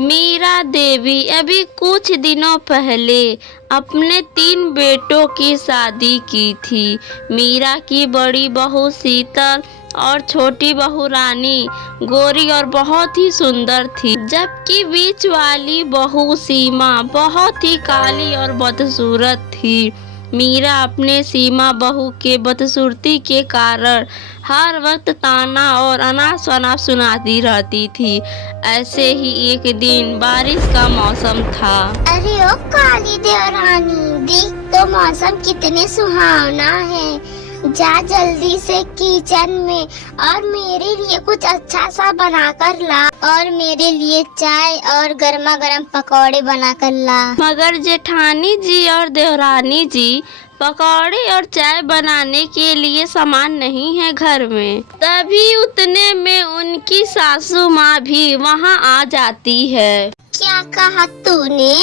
मीरा देवी अभी कुछ दिनों पहले अपने 3 बेटों की शादी की थी। मीरा की बड़ी बहू शीतल और छोटी बहू रानी गोरी और बहुत ही सुंदर थी, जबकि बीच वाली बहू सीमा बहुत ही काली और बदसूरत थी। मीरा अपने सीमा बहू के बदसूरती के कारण हर वक्त ताना और अनाप शनाप सुनाती रहती थी। ऐसे ही एक दिन बारिश का मौसम था। अरे ओ काली देवरानी, देख तो मौसम कितने सुहावना है। जा जल्दी से किचन में और मेरे लिए कुछ अच्छा सा बनाकर ला, और मेरे लिए चाय और गर्मा गर्म पकौड़े बनाकर ला। मगर जेठानी जी और देवरानी जी, पकौड़े और चाय बनाने के लिए सामान नहीं है घर में। तभी उतने में उनकी सासू माँ भी वहाँ आ जाती है। क्या कहा तूने?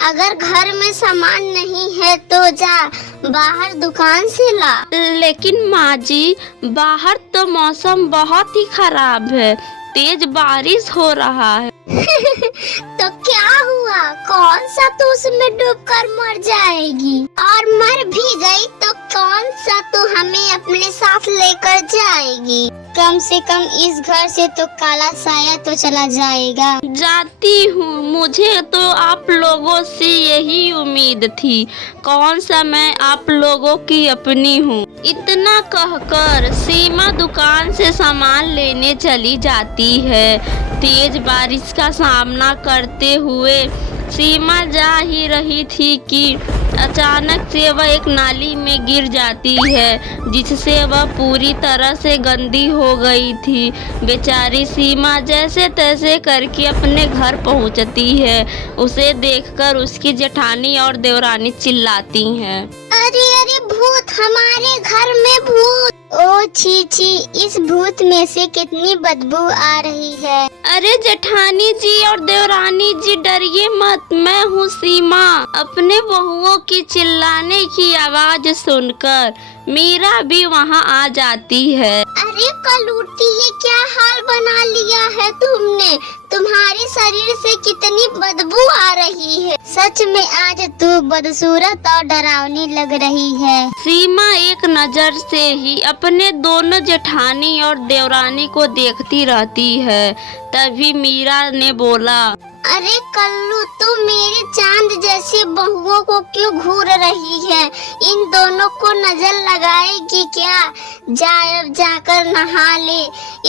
अगर घर में सामान नहीं है तो जा बाहर दुकान से ला। लेकिन माँ जी, बाहर तो मौसम बहुत ही खराब है, तेज बारिश हो रहा है। तो क्या हुआ? कौन सा तू उसमें डूबकर मर जाएगी? और मर भी गई तो कौन सा तू हमें अपने साथ लेकर जाएगी? कम से कम इस घर से तो काला साया तो चला जाएगा। जाती हूँ, मुझे तो आप लोगों से यही उम्मीद थी। कौन सा मैं आप लोगों की अपनी हूँ। इतना कहकर सीमा दुकान से सामान लेने चली जाती है। तेज बारिश का सामना करते हुए सीमा जा ही रही थी कि अचानक से वह एक नाली में गिर जाती है, जिससे वह पूरी तरह से गंदी हो गई थी। बेचारी सीमा जैसे तैसे करके अपने घर पहुंचती है। उसे देखकर उसकी जेठानी और देवरानी चिल्लाती हैं। अरे अरे भूत, हमारे घर में भूत! ओ छी छी, इस भूत में से कितनी बदबू आ रही है। अरे जेठानी जी और देवरानी जी, डरिए मत, मैं हूँ सीमा। अपने बहुओं की चिल्लाने की आवाज सुनकर मीरा भी वहाँ आ जाती है। अरे कलूटी, ये क्या हाल बना लिया है तुमने? तुम्हारे शरीर से कितनी बदबू आ रही है। सच में आज तू बदसूरत और डरावनी लग रही है। सीमा एक नजर से ही अपने दोनों जेठानी और देवरानी को देखती रहती है। तभी मीरा ने बोला, अरे कल्लू, तू मेरे चांद जैसी बहुओं को क्यों घूर रही है? इन दोनों को नजर लगाएगी क्या? अब जाकर नहा ले,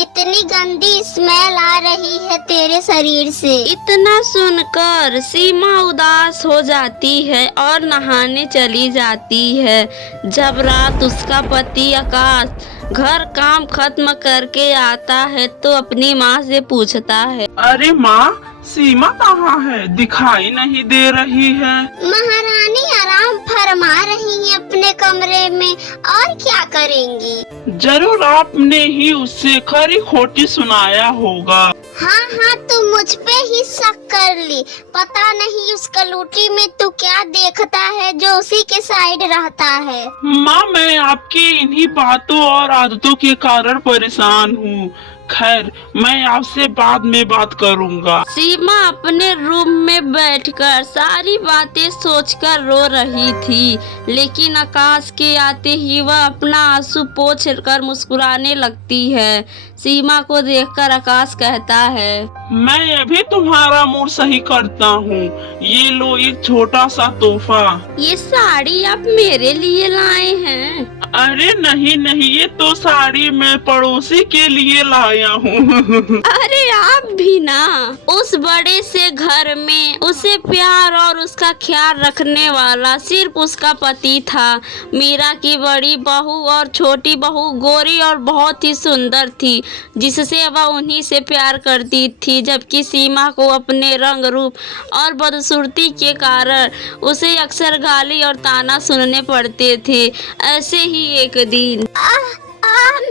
इतनी गंदी स्मेल आ रही है तेरे शरीर से। इतना सुनकर सीमा उदास हो जाती है और नहाने चली जाती है। जब रात उसका पति आकाश घर काम खत्म करके आता है तो अपनी माँ से पूछता है, अरे माँ, सीमा कहाँ है? दिखाई नहीं दे रही है। महारानी आराम फरमा रही है अपने कमरे में, और क्या करेंगी? जरूर आपने ही उससे खरी खोटी सुनाया होगा। हाँ हाँ, तू मुझ पे ही शक कर ली। पता नहीं उस कलूटी में तू क्या देखता है जो उसी के साइड रहता है। माँ, मैं आपकी इन्हीं बातों और आदतों के कारण परेशान हूँ। खैर, मैं आपसे बाद में बात करूँगा। सीमा अपने रूम में बैठकर सारी बातें सोचकर रो रही थी, लेकिन आकाश के आते ही वह अपना आंसू पोंछ कर मुस्कुराने लगती है। सीमा को देखकर आकाश कहता है, मैं अभी तुम्हारा मूड सही करता हूँ। ये लो एक छोटा सा तोहफा। ये साड़ी आप मेरे लिए लाए हैं? अरे नहीं नहीं, ये तो साड़ी मैं पड़ोसी के लिए लाया हूँ। अरे आप भी ना। उस बड़े से घर में उसे प्यार और उसका ख्याल रखने वाला सिर्फ उसका पति था। मीरा की बड़ी बहू और छोटी बहू गोरी और बहुत ही सुंदर थी, जिससे वह उन्हीं से प्यार करती थी, जबकि सीमा को अपने रंग रूप और बदसूरती के कारण उसे अक्सर गाली और ताना सुनने पड़ते थे। ऐसे ही एक दिन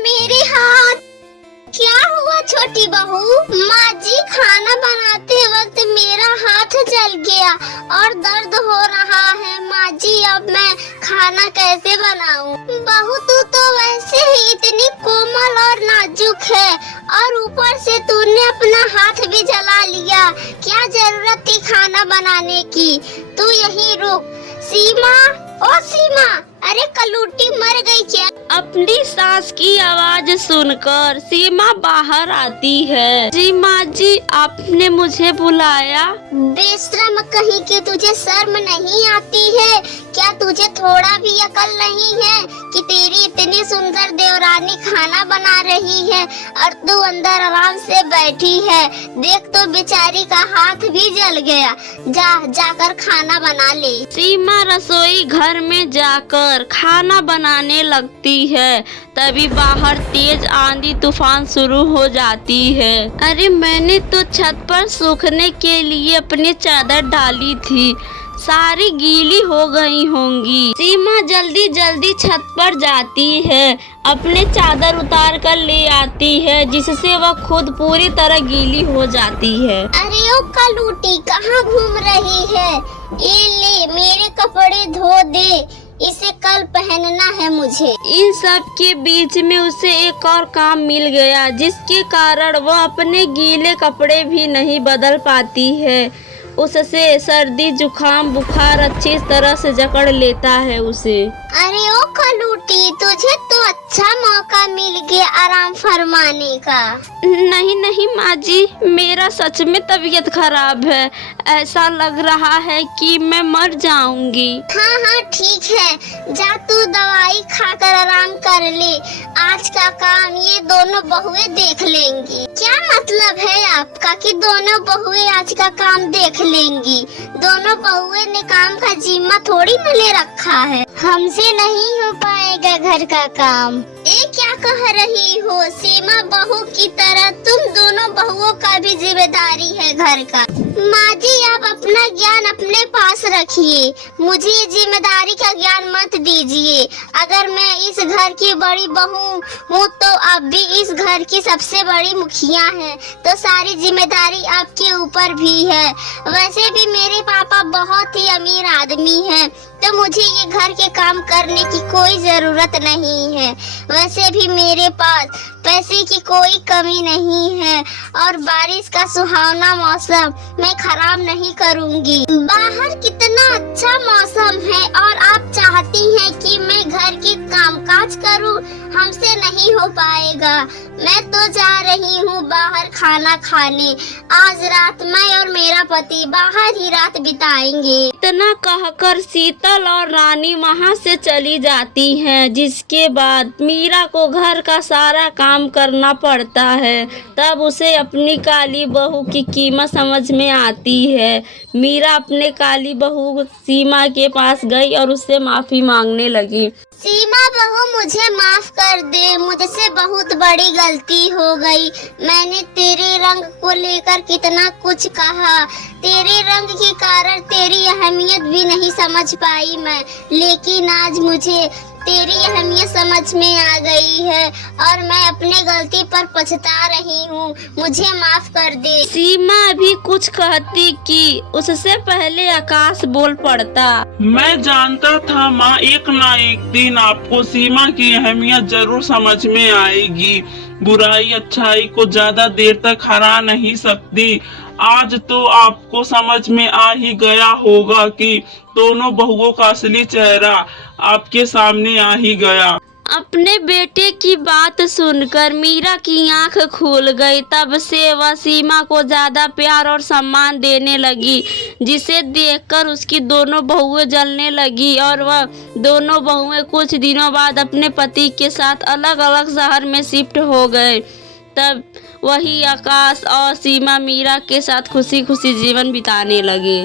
मेरे हाथ! क्या हुआ छोटी बहू? माँ जी, खाना बनाते वक्त मेरा हाथ जल गया। गया और दर्द हो रहा है। माँ जी अब मैं खाना कैसे बनाऊं? बहू तू तो वैसे ही इतनी कोमल और नाजुक है और ऊपर से तूने अपना हाथ भी जला लिया। क्या जरूरत थी खाना बनाने की? तू यहीं रुक। सीमा, ओ सीमा, अरे कलूटी मर गई क्या? अपनी सास की आवाज सुनकर सीमा बाहर आती है। जी माँ जी, आपने मुझे बुलाया? बेशरम कहीं की, तुझे शर्म नहीं आती है क्या? तुझे थोड़ा भी अकल नहीं है कि तेरी इतनी सुंदर देवरानी खाना बना रही है और तू अंदर आराम से बैठी है। देख तो बेचारी का हाथ भी जल गया। जाकर खाना बना ले। सीमा रसोई घर में जाकर खाना बनाने लगती है। तभी बाहर तेज आंधी तूफान शुरू हो जाती है। अरे मैंने तो छत पर सूखने के लिए अपनी चादर डाली थी, सारी गीली हो गई होंगी। सीमा जल्दी जल्दी छत पर जाती है, अपने चादर उतार कर ले आती है, जिससे वह खुद पूरी तरह गीली हो जाती है। अरे ओ कलूटी, कहाँ घूम रही है? ये ले मेरे कपड़े धो दे, इसे कल पहनना है मुझे। इन सब के बीच में उसे एक और काम मिल गया, जिसके कारण वह अपने गीले कपड़े भी नहीं बदल पाती है। उससे सर्दी जुकाम बुखार अच्छी तरह से जकड़ लेता है उसे। अरे ओ कलूटी, तुझे तो अच्छा मौका मिल गया आराम फरमाने का। नहीं नहीं माँ जी, मेरा सच में तबीयत खराब है। ऐसा लग रहा है कि मैं मर जाऊंगी। हाँ हाँ ठीक है, जा तू दवाई खाकर आराम कर ले। आज का काम ये दोनों बहुएं देख लेंगी। क्या मतलब है आपका कि दोनों बहुएं आज का काम देख लेंगी? दोनों बहुएं ने काम का जिम्मा थोड़ी न ले रखा है। हमसे नहीं हो पाएगा घर का काम। ये क्या कह रही हो? सीमा बहू की तरह तुम दोनों बहुओं का भी जिम्मेदारी है घर का। माँ जी आप अपना ज्ञान अपने पास रखिए, मुझे ये जिम्मेदारी का ज्ञान मत दीजिए। अगर मैं इस घर की बड़ी बहू हूँ तो आप भी इस घर की सबसे बड़ी मुखिया हैं, तो सारी जिम्मेदारी आपके ऊपर भी है। वैसे भी मेरे पापा बहुत ही अमीर आदमी हैं, तो मुझे ये घर के काम करने की कोई जरूरत नहीं है। वैसे भी मेरे पास पैसे की कोई कमी नहीं है और बारिश का सुहावना मौसम मैं खराब नहीं करूंगी। बाहर कितना अच्छा मौसम है और आप चाहती हैं कि मैं घर के कामकाज करूं, हमसे नहीं हो पाएगा। मैं तो जा रही हूँ बाहर खाना खाने। आज रात मैं और मेरा पति बाहर ही रात बिताएंगे। इतना कहकर शीतल और रानी वहाँ से चली जाती हैं, जिसके बाद मीरा को घर का सारा काम करना पड़ता है। तब उसे अपनी काली बहू की कीमत समझ में आती है। मीरा अपने काली बहू सीमा के पास गई और उससे माफी मांगने लगी। सीमा बहू मुझे माफ कर दे, मुझसे बहुत बड़ी गलती हो गई। मैंने तेरे रंग को लेकर कितना कुछ कहा, तेरे रंग के कारण तेरी अहमियत भी नहीं समझ पाई मैं, लेकिन आज मुझे तेरी अहमियत समझ में आ गई है और मैं अपने गलती पर पछता रही हूँ। मुझे माफ कर दे। सीमा भी कुछ कहती कि उससे पहले आकाश बोल पड़ता। मैं जानता था माँ, एक ना एक दिन आपको सीमा की अहमियत जरूर समझ में आएगी। बुराई अच्छाई को ज्यादा देर तक हरा नहीं सकती। आज तो आपको समझ में आ ही गया होगा कि दोनों बहुओं का असली चेहरा आपके सामने आ ही गया। अपने बेटे की बात सुनकर मीरा की आंख खुल गई। तब से वह सीमा को ज्यादा प्यार और सम्मान देने लगी, जिसे देखकर उसकी दोनों बहुएं जलने लगी और वह दोनों बहुएं कुछ दिनों बाद अपने पति के साथ अलग अलग शहर में शिफ्ट हो गए। तब वही आकाश और सीमा मीरा के साथ खुशी खुशी जीवन बिताने लगे।